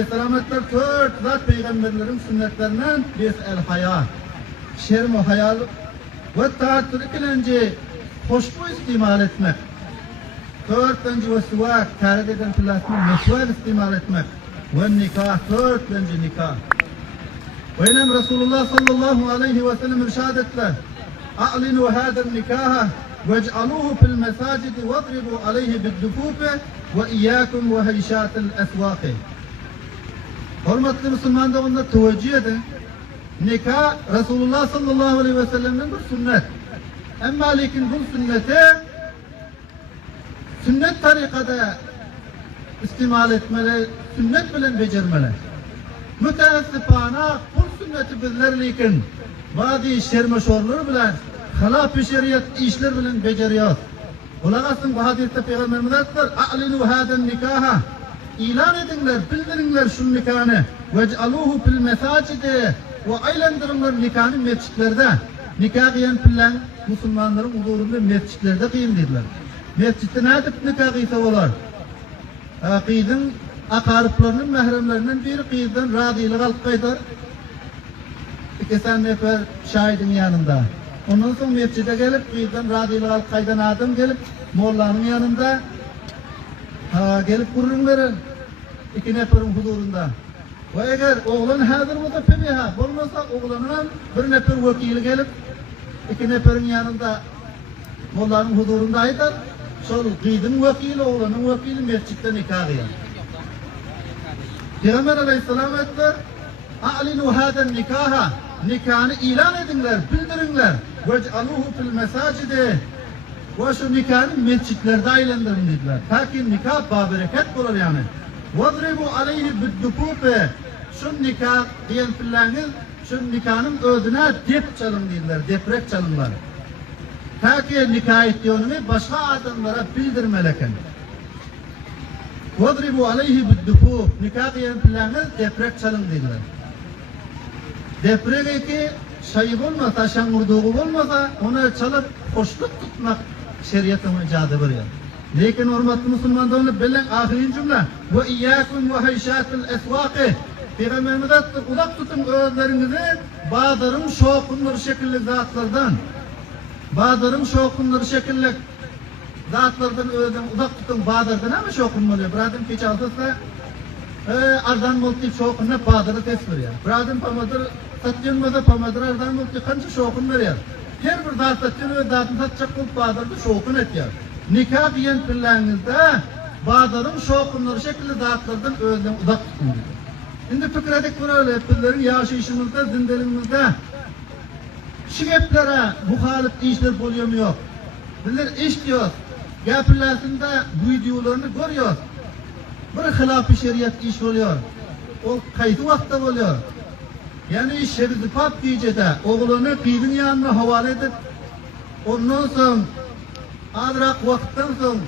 Aleyhisselam etler 4 zat peygamberlerin sünnetlerinden birisi el-haya. Şerm o hayal ve taattır ikilenci hoşbu istimal etmek. 4. ve sivak tarid eden plasını mesval istimal etmek. Ve nikah 4. nikah. Ve inem Resulullah sallallahu aleyhi ve sellem irşad ettiler. A'linu hâden nikaha vec'aluhu fil mesacidi vadribu aleyhi biddufufe ve iyyâkum ve heyşâtel esvâki. Hürmetli Müslüman da onda teveccüh edin. Nikah Resulullah sallallahu aleyhi ve sellem'den bir sünnet. Ama lakin bu sünnete sünnet tarikada istimal etmeli, sünnet bilen becermeli. Müteessifana bu sünneti bizler lakin bazı şermeşorlar bilen halaf-ı şeriyat işler bilen beceriyor. Ulağasın bu hadiste Peygamberimiz ettiler. A'linu hâden nikaha. İlan edinler, bildirinler şu nikahını. Vec'aluhu fil mesacidi. Ve aylandırınlar nikahını mescitlerde. Nikah giyen pillen Müslümanların huzurunda mescitlerde kıyım dediler. Mescitte ne edip nikah giyse olar? Kıydın akarıplarının, mehremlerinin biri kıyıdan radiyeli alıp kaydar. İkisen nefer şahidin yanında. Ondan sonra mescide gelip kıyıdan radiyeli alıp kaydan adam gelip mollanın yanında gelip kurun verin. İki neferin huzurunda. Ve eğer oğlan hazır olsa pebiha, olmasa oğlanın bir nefer vekili gelip iki neferin yanında mollanın huzurunda aydır. Sol kıydın vekili, oğlanın vekili mescitte nikah kıyar. Peygamber aleyhisselam ettiler. A'linu hâden nikaha. Nikahını ilan edinler, bildirinler. Vec'aluhu fil mesacidi. Ve şu nikahını mescitlerde aylandirin dediler. Ta ki nikah babereket olur yani. Vadribu aleyhi biddufufe. Şu nikah diyen filleriniz, şu nikahın ödüne dep çalın dediler, deprek çalınlar. Ta ki nikah ettiğini başka adamlara bildirmeleken. Vadribu aleyhi biddufuf. Nikah diyen filleriniz deprek çalın dediler. Deprek ki şayıp olmasa, şangurduğu olmasa onu çalıp hoşluk tutmak şeriatın icadı var ya. Lekin hürmetli Müslüman da onu bilen ahirin cümle. Ve iyyâkum ve heyşâtel esvâki. Peygamberimiz attı, uzak tutun özlerinizi bazıların şokunları şekilli zatlardan. Bazıların şokunları şekilli zatlardan özden uzak tutun bazılardan ama şokun oluyor. Biradım keç alsızsa ardan multip şokunla bazıları test veriyor. Biradım pamadır satyanmada pamadır ardan multip kanca şokun veriyor. Her bir zat satyan ve zatın satacak olup bazıları şokun ediyor. Nikah diyen pillerinizde bazıların şokunları şekilli zatlardan özden uzak tutun diyor. Şimdi fikir edik böyle pillerin yaşayışımızda, zindelimizde şu geplere muhalif işler oluyor mu yok? Bizler iş diyoruz. Gapirlersinde bu videolarını görüyoruz. Bir hilaf-ı şeriyat iş oluyor. O kaydı vakti oluyor. Yani şerizi pap diyecekte oğlunu kıydın yanına havale edip ondan sonra azrak vakitten sonra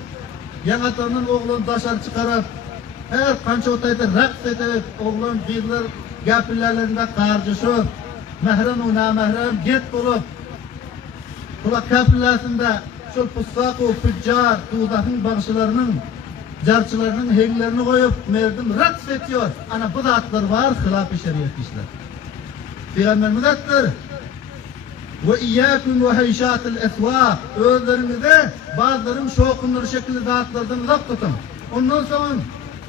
yanatanın oğlunu dışarı çıkarıp her kança otayda raks edip oğlan bizler gapirlerinde karcışı mehrem o namehrem get bulup kulak gapirlersinde şu pussaku, füccar, tuğdakın bağışçılarının carçılarının henglerini koyup merdim raks ediyor. Ana bu zatlar var hilaf-ı şeriyat işler. Peygamberimiz ettir. Ve iyyâkum ve heyşâtel esvâk. Özlerinize bazıların şokunları şekilli zatlardan uzak tutun. Ondan sonra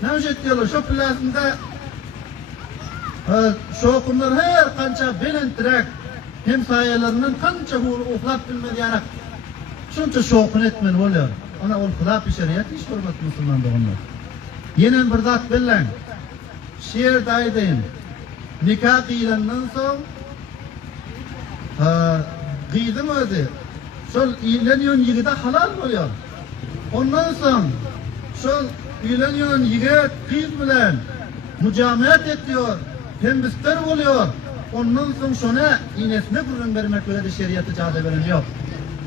ne ücret diyorlar? Şu plasında şokunlar her kança belentirek hem sayelerinin kança uhlap bilmediğine şunca şokun etmeli oluyor. Ona ol hilaf-ı şeriyat hiç hürmet Müslüman da onlar. Yine bir zat bilen şiir daideyim. Nikah kıyılandan sonra kıydım öyle. Şol iyleniyon yigide halal oluyor. Ondan sonra şol iyleniyon yigit kıyız bilen mücamiyet ediyor. Tembisler oluyor. Ondan sonra şuna iğnesine kurun vermek öyle de şeriatı cade veren yok.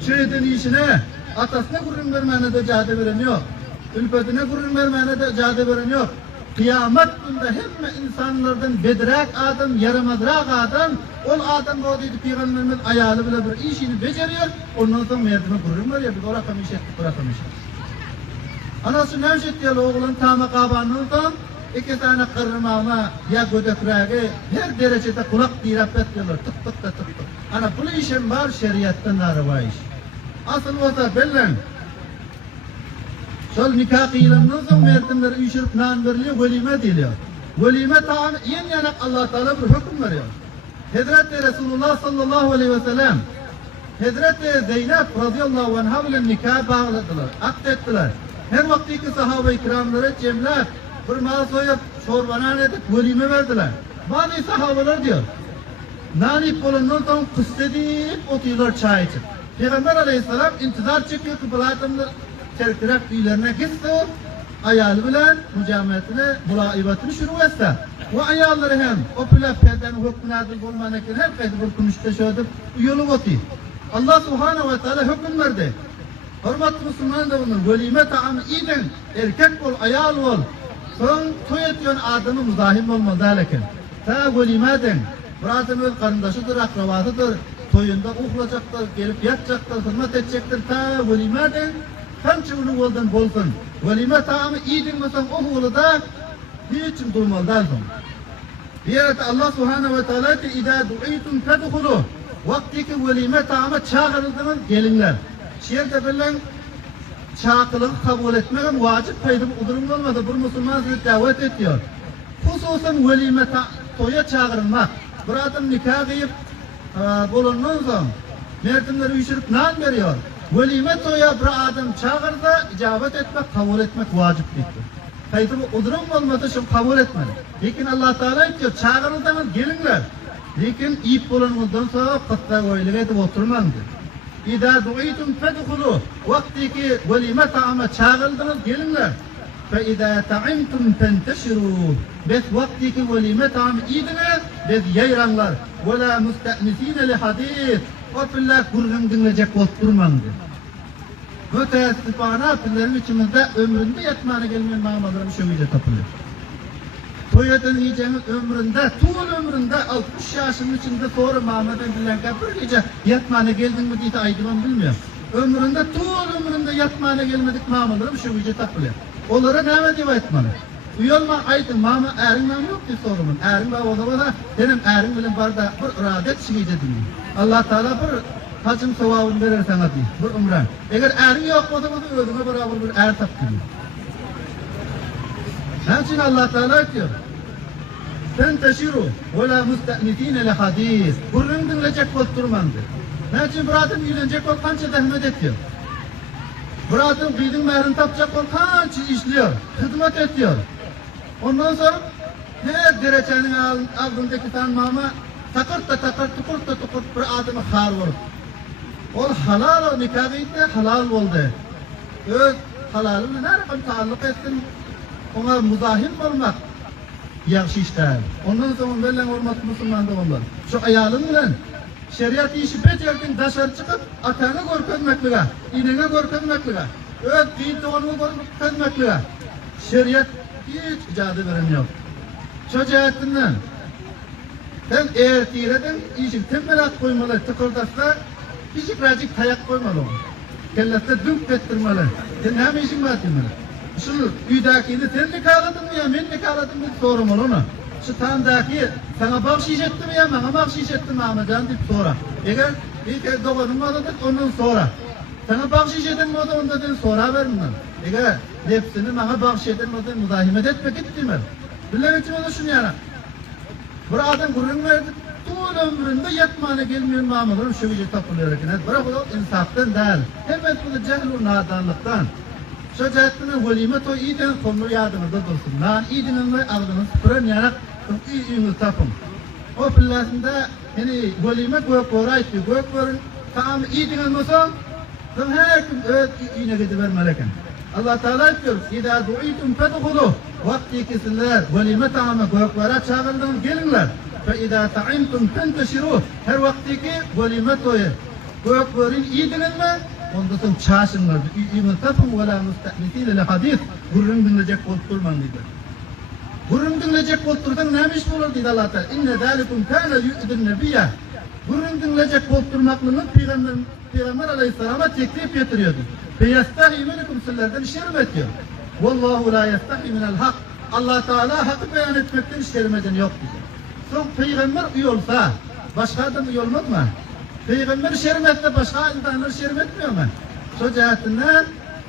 Şehidin işine atasına kurun vermene de cade veren yok. Ülfetine kurun vermene de cade veren yok. Kıyamet günde hem insanlardan bedrak adam, yaramazrak adam, ol adam o dedi Peygamberimiz ayalı bile bir işini beceriyor, ondan sonra merdime kurun var ya, biz orakamışız, burakamışız. Anası nevşet diyor oğlan tamam kabanından sonra, iki tane kırmağına ya gödökrəgi her derecede kulak dirap etmiyorlar. Tık tık da tık tık. Ana bu işin var şeriattan narıva iş. Asıl olsa bellen. Şol nikah kıyılandan sonra mertimleri uyuşurup nan veriliyor, velime diliyor. Velime taamı en yanak Allah Teala bir hüküm veriyor. Hazreti Resulullah sallallahu aleyhi ve sellem Hazreti Zeynep radıyallahu anh'a ile nikah bağladılar, akdettiler. Her vaktiki sahabe-i kiramları cemler bir mal soyup çorbanan edip velime verdiler. Bazı sahabeler diyor, nanip olundan sonra kıstedip otuyorlar çay için. Peygamber aleyhisselam intizar çekiyor ki bulatımda terkirek üylerine gitsin, ayal bilen mücametini, mulaibatını şuru etse. O ayalları hem o pülafeden hükmün adil bulmanakir her kaydı bir kümüşte şöyle yolu otuyor. Allah subhanahu ve teala hüküm verdi. Hürmetli Müslüman da bunun velime taamı iyiden erkek ol, ayal ol. Son toy etiyon adamı muzahim olmalı dalekin. Ta velime den. Birazdan öz karındaşıdır, akrabasıdır. Toyunda uhlacaktır, gelip yatacaktır, hürmet edecektir. Ta velime den. Kançı ulu oldan bolsun. Velime taamı iyiden mesela o oğlu da hiç durmalı dalsın. Bir yerde Allah subhanahu ve teala ki İdâ du'îtum fedhulû. Vaktiki velime taamı çağırıldığınız gelinler. Şiirde bilen çağkılığı kabul etmeyen vacip paydım udurum olmadı. Bir Müslüman sizi davet ediyor. Hususan velime toya çağırılmak. Bir adam nikah kıyıp bulunduğun zaman mertimleri uyuşurup nan veriyor. Velime toya bir adam çağırda icabet etmek, kabul etmek vacip değil. Kaydım udurum olmadı şimdi kabul etmeli. Lakin Allah Teala diyor çağırıldığınız gelinler. Lakin iyip bulunduğundan sonra kıtta koyuluk edip oturmam diyor. İdâ du'îtum fedhulû. Vaktiki velime taama çağırıldınız gelinler. Fe idâ ta'imtum fenteşirû. Bez vaktiki velime taamı iyidiniz, bez yayranlar. Ve lâ müste'nisîne li hadîs. O piller kurgun dinleyecek oturmam diyor. Müteessifana pillerin içimizde ömründe yatmana gelmeyen mağmalarım şöyle tapılıyor. Toyadan yiyeceğimiz ömründe, tuğul ömründe 60 yaşının içinde sonra Muhammed'in bilen bir gece yatmana geldin mi diye aydımam bilmiyor. Ömründe, tuğul ömründe yatmana gelmedik Muhammed'in şu gece tapılıyor. Onlara ne diye etmeli? Uyolma aydın, Muhammed erin nam yok diye sorumun. Erin var o zaman da benim erin bilen barda bir iradet şey dedim. Allah Teala bir hacım sevabını verir sana diye, bir umran. Eğer erin yok o zaman da ödüme beraber bir er tapılıyor. Onun için Allah Teala diyor. Fenteşiru ve la müste'nisîne li hadîs. Kurun dinleyecek oturmandı. Onun için bir adam yüzlenecek ol kança zahmet ediyor. Bir adam kıydın mehrini tapacak ol kança işliyor, hizmet ediyor. Ondan sonra her derecenin altındaki tanımama takırt da bir adamı khar vurur. O halal o nikahıydı, halal oldu. Öz halalını ne rakam taalluk etsin? Ona muzahim olmak yaxşı işler. Ondan sonra böyle hürmet Müslüman da onlar. Şu ayalınla şeriat işi becerdin dışarı çıkıp atana görkezmekliğe, inene görkezmekliğe, öz din doğunu görkezmekliğe. Şeriat hiç icazı veremiyor. Şu cihetinden sen eğer tiredin işin tembelat koymalı, tıkırdasla küçük birazcık tayak koymalı. Kellette dümp ettirmeli. Sen hem işin var ettirmeli. Şu üydakini sen nikahladın mı ya, ben nikahladım diye sormalı ona. Şu tandaki sana bahşiş etti mi ya, bana bahşiş etti mi Ahmetcan deyip sonra. Eğer ilk doğanın adıdır ondan sonra. Sana bahşiş edin mi o da ondan sonra verin ben. Eğer hepsini bana bahşiş edin mi o da müdahimet etmek ettim ben. Bilen için onu şunu yana. Bir adam kurun verdi, tuğul ömründe yatmana gelmeyen mamulun şu gece tapılıyor. Bırak o insaftan değil. Hemen bu da cehil nadanlıktan. Şu cihetinin velime toy iyiden konu yardımında dursun. Lan iyidinin ve ağzının sıfırın yanak iyini tapın. O pillasında yani velime göğük oraydı. Göğük verin tamam iyidinin olsa tam her kim öğüt iyine gidivermeleken. Allah Teala diyor, İdâ du'îtum fedhulû. Vakti ki sizler velime tamamı göğüklere çağırılın gelinler. Fe idâ ta'imtum fenteşirû. Her vakti ki velime toyu göğük verin iyidinin mi? Ondan sonra çağırsınlar. İyini tapın ve la müste'nisîne li hadîs. Gurrun dinleyecek oturman dedi. Gurrun dinleyecek oturdan neymiş olur dedi Allah Teala. İnne zâlikum kâne yu'dun nebiyye. Gurrun dinleyecek oturmaklığını Peygamber Aleyhisselam'a teklif getiriyordu. Ve yestahi menikum sizlerden şerm ediyor. Vallahu la yestahi minel hak. Allah Teala hakkı beyan etmekten işlermeden yok bize. Son peygamber üy olsa, başka adam üy olmaz mı? Peygamber şermette başka insanlar şermetmiyor mu? Şu cihetinden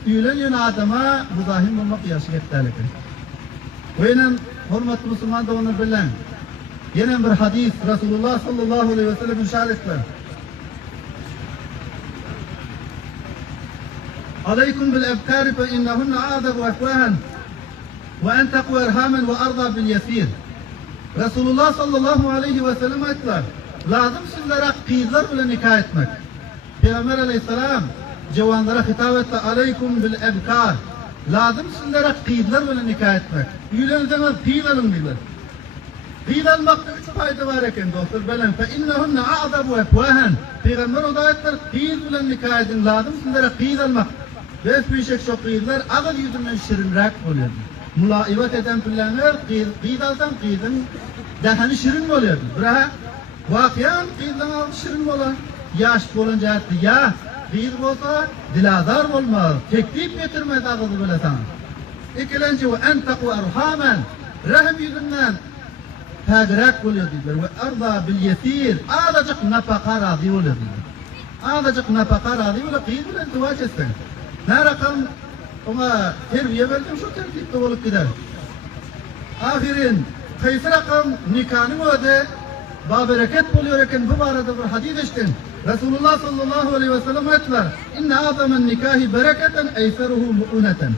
üyleniyen adama müzahim olmak yaşı yeterli. Oynan hürmetli Müslüman da onu bilen. Yine bir hadis Resulullah sallallahu aleyhi ve sellem irşad ettiler. Aleykum bil ebkari fe innehunne a'zabu efvahen ve enteku erhamen ve arda bil yesir. Resulullah sallallahu aleyhi ve sellem ettiler. Lazım sizlere kıyızlar bile nikah etmek. Peygamber aleyhisselam cevanlara hitap etti. Aleykum bil ebkar. Lazım sizlere kıyızlar bile nikah etmek. Yüylenirseniz kıyız alın diler. Kıyız almakta 3 fayda var eken dostlar. Belen fe innehunne a'zabu efvahen. Peygamber o da ettiler. Kıyız bile nikah edin. Lazım sizlere kıyız almak. Ve pişek şu kıyızlar ağır yüzünden şirinrak oluyor. Mulaivet eden planlar kıyız alsam kıyızın dehani şirin oluyor. Bırak. Vakiyan kıyızdan alıp şirin olan. Yaş olunca etti ya. Kıyız olsa diladar olmaz. Teklif getirmez ağızı böyle sana. İkilenci ve enteku erhamen. Rahim yüzünden tagrak oluyor dediler. Ve arda bil yesir. Ağacık nafaka razı oluyor dediler. Ağacık nafaka razı oluyor. Kıyız bile duvaç etsin. Ne rakam ona terbiye verdim şu tertipte olup gider. Ahirin kayısı rakam nikahını öde bereket buluyor eken bu arada bir hadis iştin. Resulullah sallallahu aleyhi ve sellem ettiler. İnne azamen nikahi bereketen eyseruhu mu'uneten.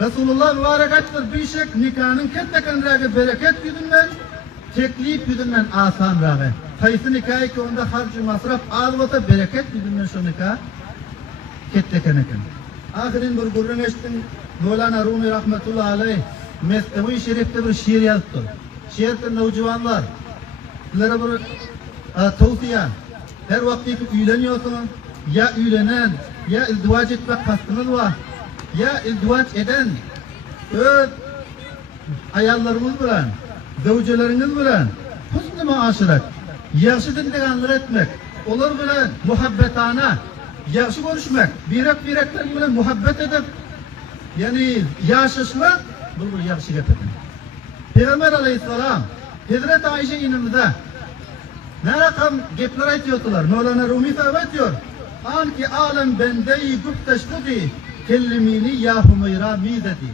Resulullah mübarek ettiler. Bir şek nikahının ketteken rağı bereket yüzünden, teklif yüzünden asan rağı. Kayısı nikahı ki onda harcı masraf ağırlata bereket yüzünden şu nikah ketteken eken. Ahirin bir gurrun eştin Mevlana Rumi rahmetullahi aleyh Mesnevi Şerif'te bir şiir yazdı. Şiirde nevcivanlar sizlere bir tavsiye. Her vakti ki üyleniyorsunuz ya üylenen ya izdivaç etmek kastınız var ya izdivaç eden öz ayallarımız bilen zevceleriniz bilen husn-i muaşiret yaxşı dinleganlar etmek olur bilen muhabbetana yaxşı görüşmek, birekler bilen muhabbet edip, yani yaşaşmak, bu yaxşı gap edin. Peygamber aleyhisselam, Hazreti Ayşe inimize, ne rakam gaplar aytıyordular, Mevlana Rumi sabit diyor, anki alem bendeyi güfteşkudi, kellimini ya Hümeyra midedi.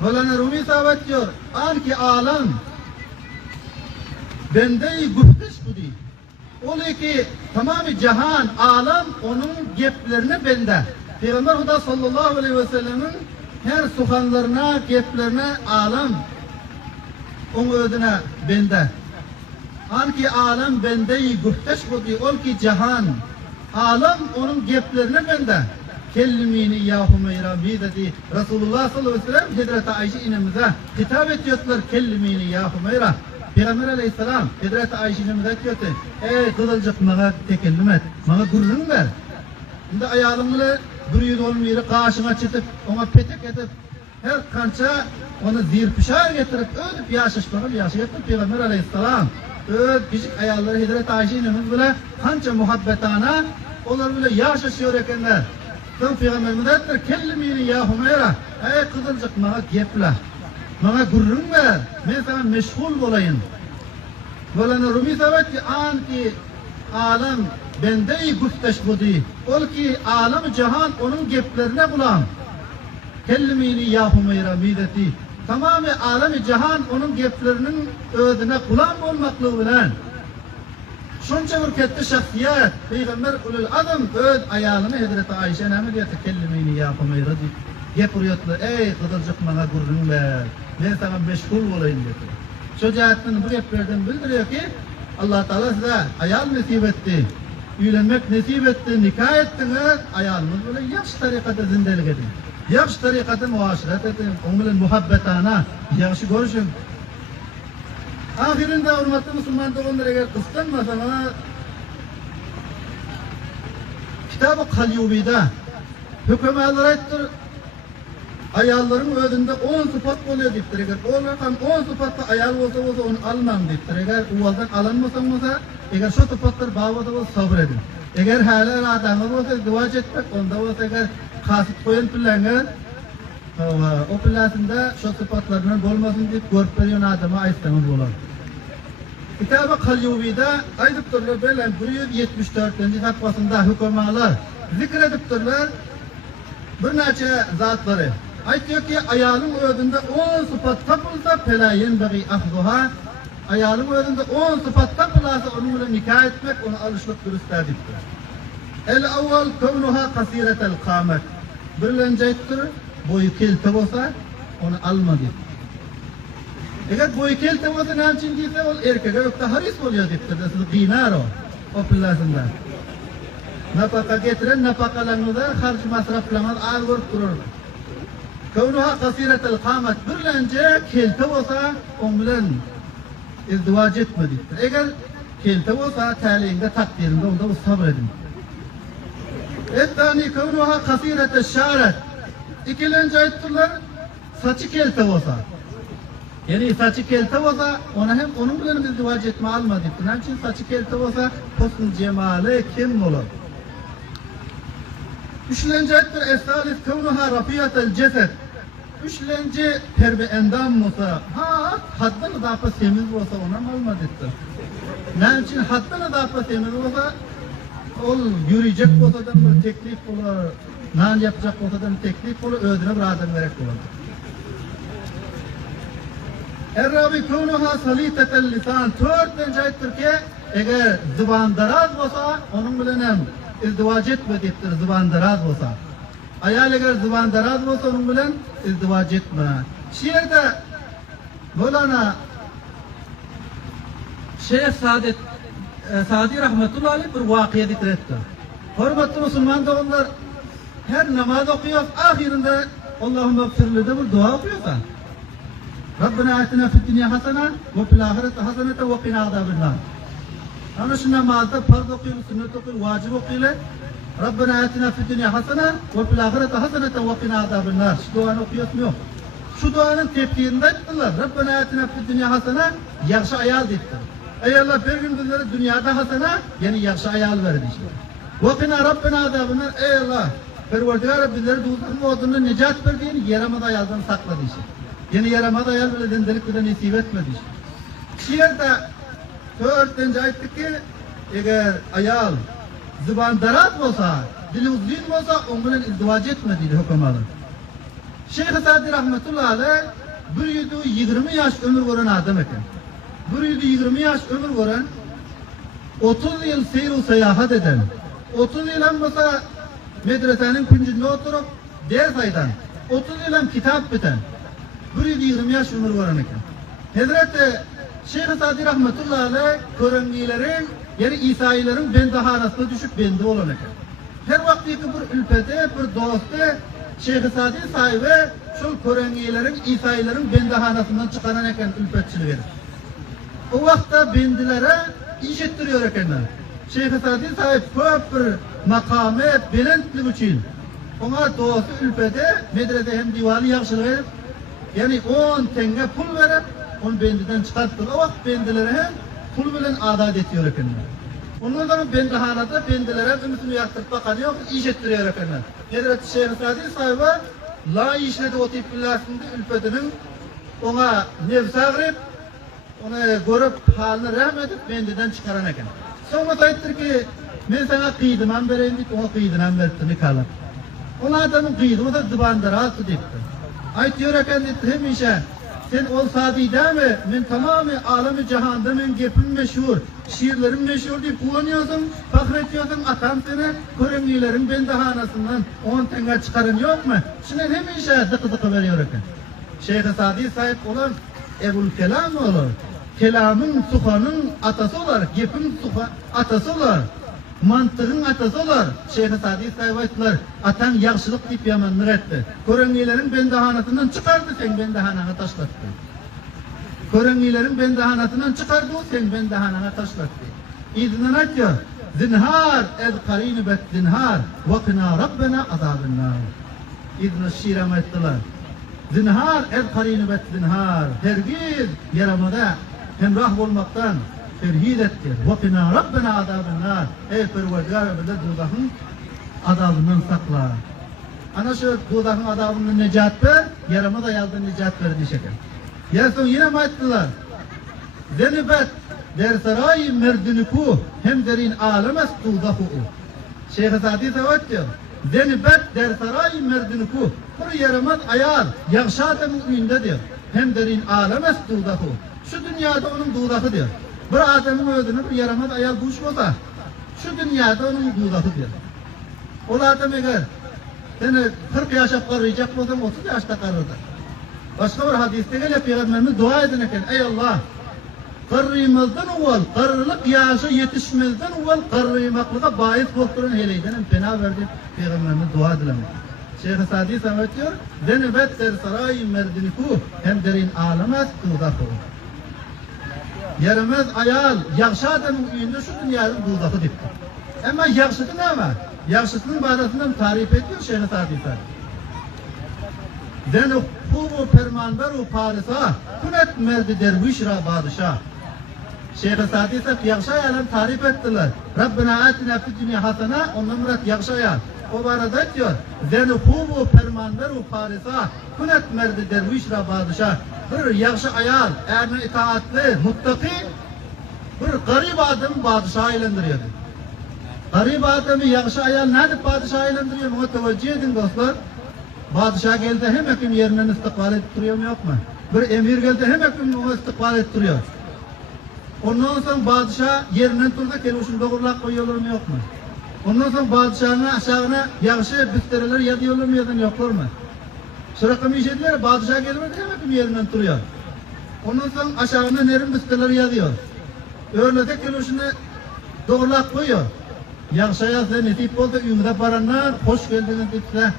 Mevlana Rumi sabit diyor, anki alem bendeyi güfteşkudi. Oluyor ki tamamı cihan, alam onun geplerine bende. Peygamber Huda sallallahu aleyhi ve sellemin her suhanlarına, geplerine alam onun ödüne bende. Anki alam bendeyi güfteş budi, ol ki cihan, alam onun geplerine bende. Kellimini ya Hümeyra dedi. Resulullah sallallahu aleyhi ve sellem Hazreti Ayşe inemize hitap ediyorlar. Kellimini ya Hümeyra. Peygamber aleyhisselam Hazreti Ayşe'nin diyor ki ey kızılcık bana tekellim et, bana gurrun ver. Şimdi ayağımla bir yüz olmayı karşına çıtıp ona petek edip her kança onu zirpişar getirip ödüp yaşaşmalı yaşayıp Peygamber aleyhisselam öd küçük ayarları Hazreti Ayşe'nin bile kança muhabbetana onlar bile yaşaşıyor ekenler. Sen Peygamberimiz ettir kellimini ya Hümeyra ey kızılcık bana geple. Bana gurrun ver, ben sana meşgul olayım. Mevlana Rumi sabit ki an ki alam bendeyi güfteş budi. Ol ki alam cihan onun geplerine kulağım. Kellimini ya Hümeyra mideti. Tamamı alem-i cihan onun geplerinin ödüne kulağım olmaklığı bilen. Şunca bir ketti şahsiyet. Peygamber ulul adam öd ayalını Hazreti Ayşe nemi diye kellimini ya Hümeyra diye. Gepiriyorlar, ey kızılcık bana gurrun ver. Ben sana meşgul olayım dedi. Şu cihetten bu geplerden bildiriyor ki Allah Teala size ayal nasip etti. Üylenmek nasip etti, nikah ettiniz. Ayalınız böyle yaxşı tarikata zindelik edin. Yaxşı tarikata muaşiret edin. Onunla muhabbetana yaxşı görüşün. Ahirinde hürmetli Müslüman doğumlar eğer kıskanmasa Kitab-ı Kalyubi'de hükümeler ettir. Ayalların ödünde 10 sıfat oluyor diptir. Eğer o rakam 10 sıfatta ayal olsa onu almam diptir. Eğer uvaldan alanmasansa, eğer şu sıfatlar bağlıda olsa sabredin. Eğer hala adamı olsa duvaç etmek, onda olsa eğer kasıt koyun planlar, O pillasında şu sıfatlarının bolmasın deyip görüp veriyon adama aytsanız bolar. Kitab-ı Kalyubi'de aydıptırlar böyle 174. sayfasında hükümalar zikrediptırlar bir neçe zatları. Aytıyor ki ayalın özünde 10 sıfat tapılsa pelayin bagi ahduha. Ayalın özünde 10 sıfat tapılasa onunla nikah etmek, onu alışlık dürüstler diptir. El-avval kavnuha kasiretel kamet. Birinci ayttir, boyu kelte olsa onu alma diptir. Eğer boyu kelte olsa ne için deyse ol erkeğe yokta haris oluyor diptir. Siz dinar o pillasında. Nafaka getiren nafakalarınıza harcı masraflamaz ağır vurup durur. Kavnuha kasiretel kamet. Birinci kelte olsa onunla izdivac etme diptir. Eğer kelte olsa talihinde takdirinde onda o sabredin. Ettani kavnuha kasiretel şaret. İkilenci ayettirler saçı kelte olsa. Yani saçı kelte olsa ona hem onun bilen izdivac etme alma diptir. Onun için saçı kelte olsa husn cemali kim olur? Üçlenci ayettir esalis kavnuha rafiyatel ceset. Üçlenci perbe endam olsa, haddan daha semiz olsa ona alma diptir. Ne için haddan daha semiz olsa ol yürüyecek olsadan bir teklif olur, nan yapacak olsadan teklif olur, ödüne bir adam verek olur. Errabi kavnuha salitetel lisan. Dördüncü ayettir ki eğer zıban daraz olsa onun bilen hem izdivac etme diptir zıban daraz olsa. Ayal eğer zıban daraz olsa onun bilen izdivac etme. Şiirde Mevlana Şeyh Sadi rahmetullahi aleyh bir vakıya zikretti. Hürmetli Müslüman da onlar her namaz okuyor, ahirinde Allahümme gfirlide bir dua okuyorsan. Rabbena atina fid dünya hasene ve fil ahireti hasenete ve qina azabennar. Ana şu namazda farz okuyor, sünnet okuyor, vacip okuyor. Rabbena atina fid dünya hasene ve fil ahireti hasenete ve qina azabennar. Şu duanı okuyorsun yok. Şu duanın tefsirinde ettiler. Rabbena atina fid dünya hasene, yaxşı ayal dediler. Ey Allah bir gün bizlere dünyada hasene, yani yaxşı ayal verdi işte. Ve qina Rabbena azabennar. Ey Allah, Perverdigar bizlere duzakın odunu necat verdiğini yaramada ayaldan sakladı işte. Yani yaramada ayal bile dendelik bile nisip etmedi işte. Şiirde dördüncü ayettik ki eğer ayal zıban darat olsa, dili uzun olsa onunla izdivac etmediydi hükümalı. Şeyh Sadi rahmetullahi aleyh bir yüzü 20 yaş ömür gören adam eken. Bir yüzü 20 yaş ömür gören 30 yıl seyir seyahat eden 30 yıl olmasa medresenin küncünde oturup ders aydan 30 yıl kitap biten bir yüzü 20 yaş ömür gören eken. Hazreti Şeyh Sadi rahmetullahi aleyh Körengilerin yani İsailerin bendahanasına düşüp bende olan eken. Her vaktiki bir ülpete, bir dostu Şeyh Sadi sahibi şu Körengilerin, İsailerin bendahanasından çıkaran eken ülpetçilik verir. O vakta bendilere iş ettiriyor ekenler. Şeyh Sadi sahip köp bir makamı, belentlik için ona dostu ülpete medrese hem divali yakşılık verip yani 10 tenge pul verip onu bendiden çıkarttı. O vakit bendilere hem pul bilen adat ediyor ekenler. Ondan sonra bendahanada bendilere ümitini yaktırıp bakan yok, iş ettiriyor ekenler. Nedret Şeyh Sadi sahibi la işledi o tip billasında ülpetinin ona nefsa verip onu görüp halini rahmet edip bendiden çıkaran eken. Sonra da ettir ki ben sana kıydım vereyim deyip ona kıydın veripti nikahlar. Ona adamın kıydı, o da zıbandır altı deyipti. Aytıyor eken deyipti hem işe sen ol Sadi değil mi? Ben tamamı alemi cihanda men gepim meşhur, şiirlerim meşhur deyip kullanıyorsun, fakretiyorsun, atam seni Körengilerin bendahanasından 10 tenge çıkarın yok mu? Şimdi hem işe dıkı veriyor eken. Şeyh Sadi sahip olan Ebul Kelam olur. Kelamın, suhanın atası olur, gepin atası olur. Mantığın atası olur. Şeyh Sadi sahibi ayttılar, atan yaxşılık deyip yamanlar etti. Körengilerin bendahanasından çıkardı, sen bendahanana taşlattı. Körengilerin bendahanasından çıkardı, sen bendahanana taşlattı. İznen aytıyor, zinhar ed karini bet zinhar, vakina Rabbena azabınnar. İznen şiirama ettiler. Zinhar ed karini bet zinhar. Hergiz yaramada hemrah olmaktan terhid ettir. Vakina Rabbena azabınnar. Ey Perverdigar bizi duzakın azabından sakla. ana şu dudağın adamını necat ver, yarama da yaldan necat ver diyecekler. Ya son yine mi ayttılar? Zenibet der sarayı merdiniku hem derin alemes dudahu. Şeyh Sadi Savat diyor. Zenibet der sarayı merdiniku. Bir yaramaz ayal, yakşat mü'minde diyor. Hem derin alemes dudahu. Şu dünyada onun dudahı diyor. Bir adamın ödünü bir yaramaz ayal buş olsa, şu dünyada onun dudahı diyor. O adam eğer seni 40 yaşa karıyacak olsam 30 yaşta karırdı. Başka bir hadiste geliyor Peygamberimiz dua edin eken. Ey Allah! Karrıymazdan uvval, karrılık yaşa yetişmezden uvval karrıymaklığa bahis bokturun heleydenim fena verdi Peygamberimiz dua edilemek. Şeyh Sadi Samet diyor, Zenibet der sarayı merdiniku hem derin alemet dudahu. Yaramaz ayal, yakşı adamın uyunda şu dünyanın dudahu dipti. Ama yakşısı ne var? Yakşısının badasından tarif ediyor Şeyh Sadi Samet. Zenu kubu permanberu parisa, kunet merdi dervişra badişah. Şeyh Sadi Samet yakşı ayalını tarif ettiler. Rabbina atina fid dünya hasana, ondan murat yakşı ayal. O barada diyor, Zenu kubu permanberu parisa, kunet merdi dervişra badişah. Bir yakşı ayal, eğer itaatli, muttaki, bir garip adam padişah eylendiriyordu. Garip adamı yakşı ayal nerede padişah eylendiriyor? Ona teveccüh edin dostlar. Padişah geldi hem kim yerinden istikbal ettiriyor mu yok mu? Bir emir geldi hem kim onu istikbal ettiriyor. Ondan sonra padişah yerinden turda keluşun doğrulak koyuyorlar mı yok mu? Ondan sonra padişahına aşağına yakşı büstereler yadıyorlar mı yadan yoklar mı? Şırakımı işediler, padişah gelmedi hem kim yerinden duruyor. Ondan sonra aşağına nerin büstereler yadıyor. Öyle de keluşunu doğrulak koyuyor. Yakşaya size netip oldu, ümide paranlar, hoş geldiniz deyip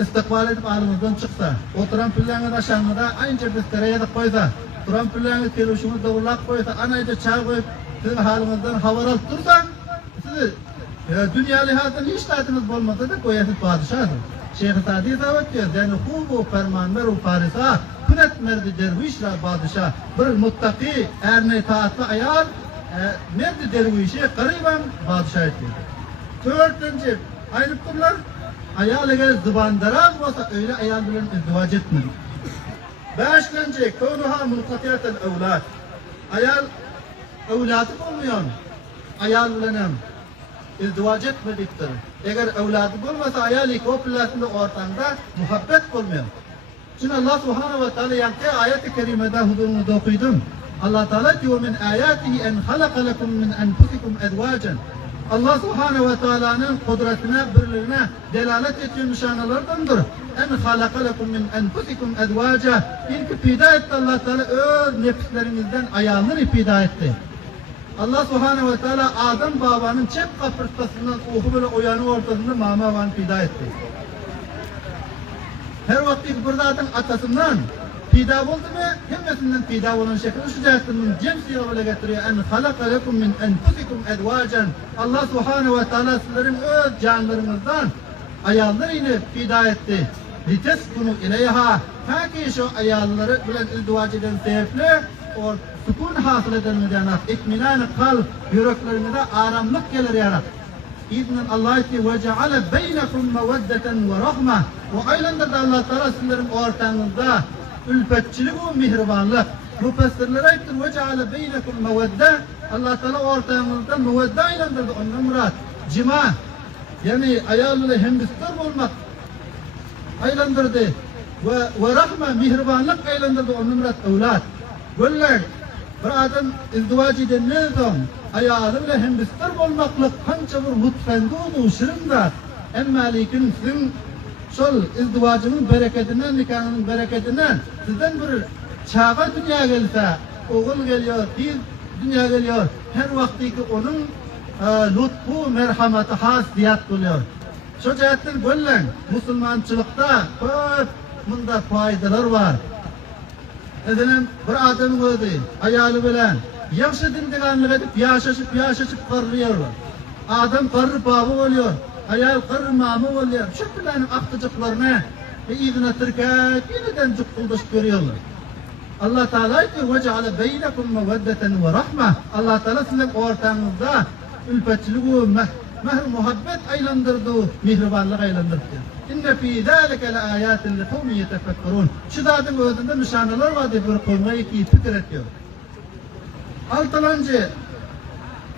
istikbal edip alımızdan çıksa, oturan pülleğiniz aşağıda aynıca büstereye de koysa, duran pülleğiniz keluşunu doğrulak koysa, anayca çay koyup sizin halimizden havar alıp dursa, sizi dünya lihazdan hiç taatınız olmasa da koyasız padişahdır. Şeyh Sadi Savat diyor, Zenuhubu fermanberu parisa, kunet merdi dervişra padişah, bir muttaki, erne taatlı ayar, merdi dervişi gariban padişah ediyor. Dördüncü, ayrıptırlar, ayal eğer zıbandaraz olsa öyle ayal bilen izdivac etmedi. Beşinci, konuha munkatiyatel evlat. Ayal evlatı olmuyor, ayal bilenem izdivac etmediktir. Eğer evladı olmasa ayal iki opillasında ortamda muhabbet olmuyor. Çünkü Allah Subhanahu ve Teala yankı ayet-i kerimede huzurunuzda okudum. Allah Teala diyor min ayatihi en halaka lekum min enfusikum ezvacen. Allah Subhanahu ve Teala'nın kudretine, birliğine delalet ettiği nişanalardandır. En halaka lekum min enfusikum ezvaca. İlk pida etti Allah Teala öz nefislerinizden ayağını pida etti. Allah Subhanahu ve Teala Adem babanın çep kapırtasından oku böyle uyanı ortasında mama van pida etti. Her vakti burada adam atasından pida oldu mu? Hemmesinden pida olan şekilde şu cihetinin cemsi yoluyla getiriyor. En halaka lekum min enfusikum edvacen. Allah Subhanahu ve Teala sizlerin öz canlarınızdan ayarlarını pida etti. Liteskunu ileyha. Ta ki şu ayarları bilen izdivac eden sebepli o sükun hasıl edenler yanak. İtminan-ı kalp yüreklerinde aramlık gelir yanak. İznin Allah ki ve ceale beynekum meveddeten ve rahmeh. O aylandır da Allah Teala sizlerin ortanızda ülfetçilik ve mihribanlık. Müfessirlere aittir ve ceale beynekum mevedde. Allah Teala ortanızda mevedde aylandırdı. Ondan murat cima yani ayarlı hembistar olmak aylandırdı. Ve rahme mihribanlık aylandırdı. Ondan murat evlat. Böyle bir adam izdivac edenler zaman ayağıyla hembistar olmaklık kança bir lütfendi olduğu şırında emma lekin sizin şol izdivacının bereketinden, nikahının bereketinden sizden bir çağa dünya gelse, oğul geliyor, kız dünya geliyor, her vakti ki onun lütfu, merhameti, hasdiyat oluyor. Şu cihetten böyle Müslümançılıkta çok bunda faydalar var. Edelim bir adamın öldü, ayalı bilen, yakşı dindiganlık edip yaşaşıp karrıyorlar. Adam karrı babı oluyor, ayal karrı mamı oluyor. Şu bilenin aktıcıklarını izine tırkat, yeniden cukkuldaş görüyorlar. Allah Teala diyor, وَجَعَلَ بَيْنَكُمْ مَوَدَّةً وَرَحْمَةً Allah Teala sizin ortanızda ülfetçilik ve mehr muhabbet aylandırdı, mihribanlık aylandırdı. İnne fî zâlike le âyâtin li kavmin yetefekkerûn. Şu zatın özünde nişanalar var diye bir kavme ki fikir ediyor. Altıncı,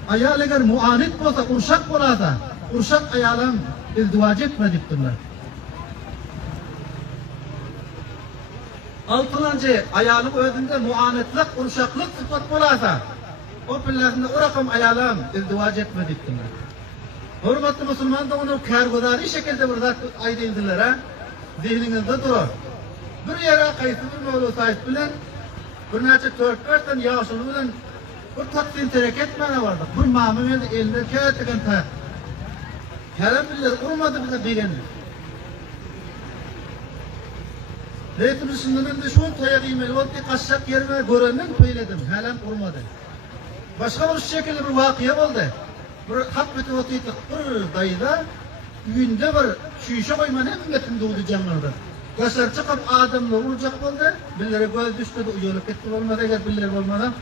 ayal eğer muanit olsa, urşak olsa, urşak ayalım izdivac etmediktirler. Altıncı, ayalım özünde muanitlik, urşaklık sıfat olsa, o pillasında o rakam ayalım izdivac etmediktirler. Hürmetli Müslüman da onu kârgudari şekilde burada aydındılar ha. Zihninizde durur. Bir yere kayıtlı bir mevlu sahip bilen, bir neçe 4-5 yaşını bilen, bir taksim terek etmene vardı. Bir mamamelde elinde kâretiken tayak. Kerem bilir, olmadı bize degendir. Leytin üstünden de şun tayak imeli oldu ki kaçacak yerime görenin peyledim. Halen olmadı. Başka bir şekilde bir vakıya oldu. Bir hakbeti otuytuk bir dayıda yüğünde bir şişe koyman hemmetin doğdu canlarda. Kaşar çıkıp adamla vuracak oldu. Billere göz düştü de uyulup etti olmadı. Eğer billere olmadan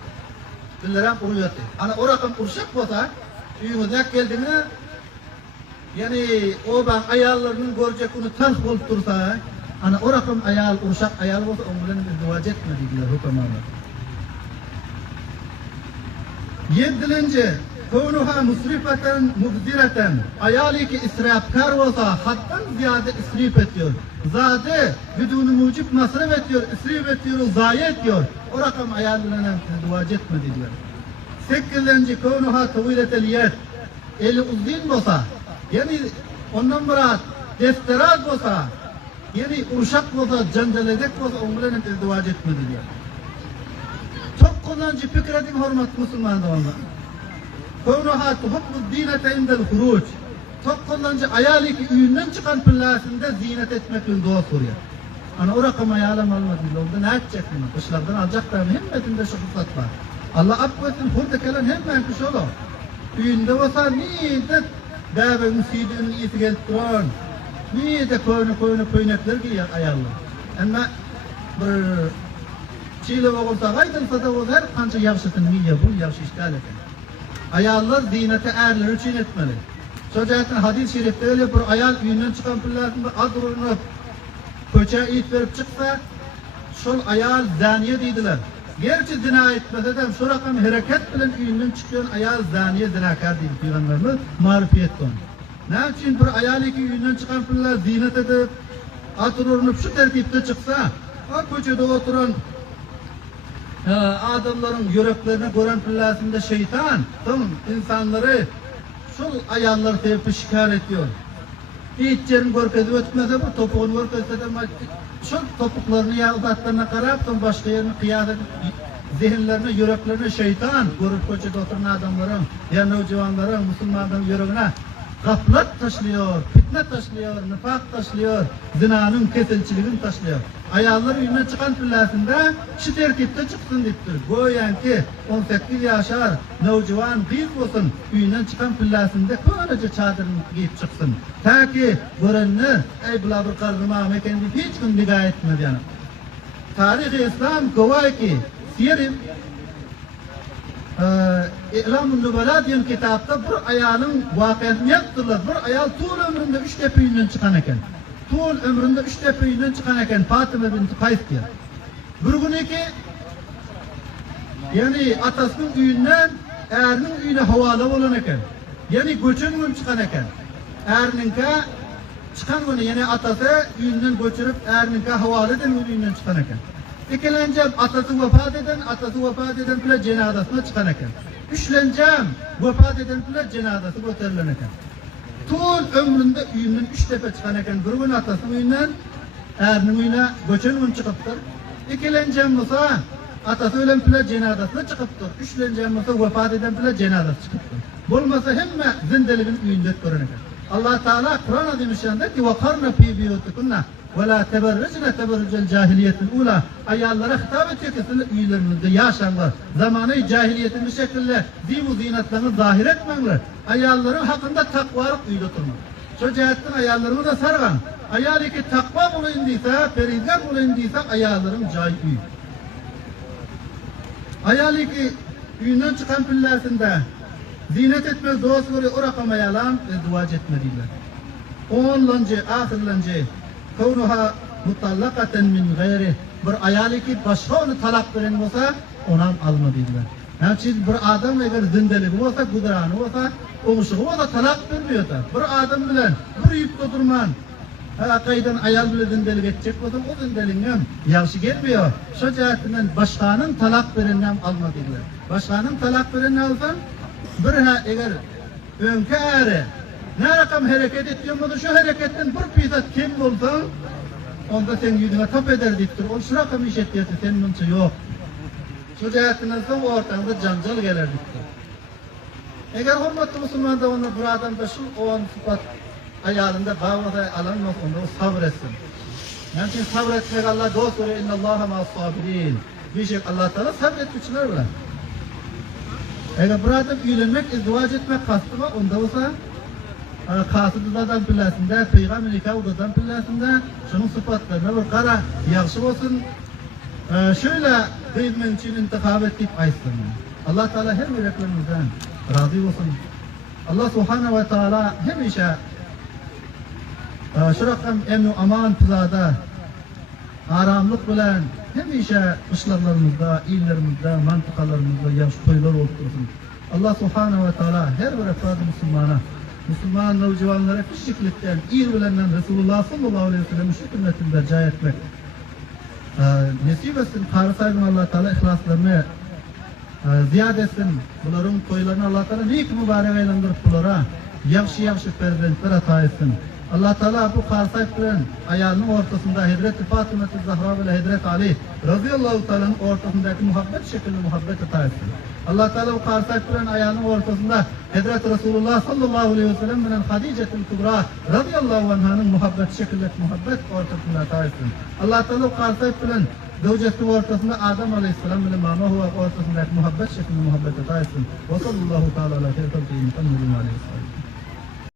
billere uruyordu. Ana o rakam urşak olsa yüğünde geldiğine yani o ben ayarlarının görecek onu tanık olup dursa ana o rakam ayal urşak ayal olsa onların izdivac etmediler hükümanlar. Yedilinci Kavnuha musrifeten mubzireten ayali ki israfkar olsa haddan ziyade israf ediyor. Zade bidunu mucib masraf ediyor, israf ediyor, zayi ediyor. O rakam ayarlarına izdivac etmediler. Sekizinci kavnuha taviletel yed eli uzun olsa yani ondan murat defterat olsa yani uşak olsa candeledek olsa onların izdivac etmediler. Çok kullanıcı fikir edin hürmet Müslüman da onlar. Kavnuha tuhuklu dinete indel huruç. Çok kullanıcı ayali ki üyünden çıkan pillasında zinet etmekle doğa soruyor. Ana o rakam ayalım almadıyla onda ne edecek bunu? Kışlardan alacak da hemmetinde şu fırsat var. Allah affetsin hurda kelen hemen kuş olur. Üyünde olsa niyede dâve müsidinin iyisi gelip duran. Niyede koynekler giyiyor ayalım. Ama bir çiğle olursa gaydınsa da o her kanca yavşatın niye bu yavşı işgal eken. Ayallar zinete erler için etmeli. Çocuğun hadis-i şerifte öyle bir ayal üyünden çıkan pillasında adrunup köçe it verip çıksa şol ayal zaniye deydiler. Gerçi zina etmese de şu rakam hareket bilen üyünden çıkan ayal zaniye zinakar deydi Peygamberimiz marifiyet konu. Ne için bir ayal iki üyünden çıkan pillar zinet edip adrunup şu tertipte çıksa o köçede oturan adamların yüreklerine gören pillasında şeytan tüm insanları şu ayarlar tepki şikar ediyor. Hiç yerin görkezi ötmese bu topuğunu görkezi de şu topuklarını yağdatlarına karab tüm başka yerini kıyas edip zihinlerine, yüreklerine şeytan görüp köşede oturan adamların, yanı civanların, Müslümanların yüreğine gaflet taşlıyor, fitne taşlıyor, nifak taşlıyor, zinanın kesilçiliğini taşlıyor. Ayarlar üyüne çıkan pillasında şu terkipte çıksın deyiptir. Goyan ki 18 yaşar nevcivan kız olsun üyünden çıkan pillasında böylece çadırını giyip çıksın. Ta ki görenler ey bula bir karnıma meken deyip hiç gün niga etmedi yani. Tarih-i İslam kovay ki siyerim İ'lam-ı Nübela diyen kitapta bir ayalın vakiyetini yaptırlar. Bir ayal tuğul ömründe 3 defa üyünden çıkan eken. Tuğul ömründe 3 defa üyünden çıkan eken Fatıma binti Kays diyor. Bir gün ki yani atasının üyünden erinin üyüne havalı olan eken. Yani göçün gün çıkan eken. Erininke çıkan günü yani atası üyünden göçürüp erininke havalı eden üyünden çıkan eken. İkilencem atası vefat eden bile cenazasına çıkan eken. Üçlencem vefat eden bile cenazası götürülen eken. Tüm ömründe üyünden 3 defa çıkan eken. Bir gün atasının üyünden erinin üyüne göçün gün çıkıptır. İkilencem olsa atası ölen bile cenazasına çıkıptır. Üçlencem olsa vefat eden bile cenazası çıkıptır. Bulmasa hemme zindeliğin üyünde gören eken. Allah Teala Kur'an'a demiş yanında ki وَقَرْنَ ف۪ي بِيُوتِكُنَّ وَلَا تَبَرَّجْنَ تَبَرُّجَ الْجَاهِلِيَةِ الْعُولَى Ayarlara hitap ediyor ki sizin üyelerinizde yaşanlar. Zamanı cahiliyetin bir şekilde ziv-u zinetlerini zahir etmenler. Ayarların hakkında takvalık üyde oturmak. Şu cihetten ayarlarımı da sargan. Ayarı ki takva bulunduysa, perizgar bulunduysa ayarların cahil üy. Ayarı ki üyünden çıkan pillasında Zinet etmez dost göre o rakama yalan ezdivac etmediler. Onlanca, ahirlanca kavnuha mutallakaten min gayri bir ayali ki başka onu talak veren olsa onam almadılar. Yani bir adam eğer zindeli olsa, kudranı olsa, oğuşuğu olsa talak vermiyor da. Bir adam bilen, bir yük tuturman, kaydan ayal bile zindeli geçecek olsa o zindelingen yaxşı gelmiyor. Şu cihetinden başkanın talak verenden almadılar. Başkanın talak verenden olsa, bir eğer önke ağrı, ne rakam hareket ediyorsa şu hareketten bir pizat kim olsan, onda sen yüzüne tap eder deyiptir. O şu rakam iş etiyse senin önce yok. Şu cihetinden sonra ortamda cancal gelir deyiptir. Eğer hürmetli Müslüman da onu bir adam da şu o an sıfat ayarında bağlıda alanmaz onda o sabretsin. Yani şimdi sabretmek Allah dost oluyor. İnna Allaha ma'as sabirin. Bir şey Allah Teala sabretmişler bile. Eğer bir adam evlenmek, izdivac etmek kastı var, onda olsa kasıdıdan pillasında, peygamber nikah odadan pillasında şunun sıfatlarına bir kara yaxşı olsun. Şöyle kıymen için intikab ettik ayısın. Allah Teala her meleklerimizden razı olsun. Allah Subhanahu ve Teala hemişe şu rakam emnu aman pızada aramlık bilen hemişe işlerlerimizde, illerimizde, mantıkalarımızda yaxşı toylar olursun. Allah Subhanahu ve Teala her bir efradı Müslüman nevcivanlara kişilikten, ir bilenden Resulullah sallallahu aleyhi ve sellem'in şu sünnetinde cay etmek nesip etsin. Karı saygın Allah Teala ihlaslarını ziyade etsin. Bunların toylarını Allah Teala neyik mübarek eylendirip bunlara yaxşı perzentler ata etsin. Allah Teala bu karsayt bilen ayalının ortasında Hazreti Fatıma-i Zahra ve Hazreti Ali radıyallahu teala'nın ortasındaki muhabbet şekilde muhabbet ata etsin. Allah Teala bu karsayt bilen ayalının ortasında Hazreti Resulullah sallallahu aleyhi ve sellem bilen Hadice'til Kubra radıyallahu anh'ın muhabbet şekilde muhabbet ortasında ata etsin. Allah Teala bu karsayt bilen Zevcesi ortasında Adem aleyhisselam ile Mama Huva ortasındaki muhabbet şekilde muhabbet ata etsin. Ve sallallahu teala ala khayr khalqihi Muhammedin aleyhisselam.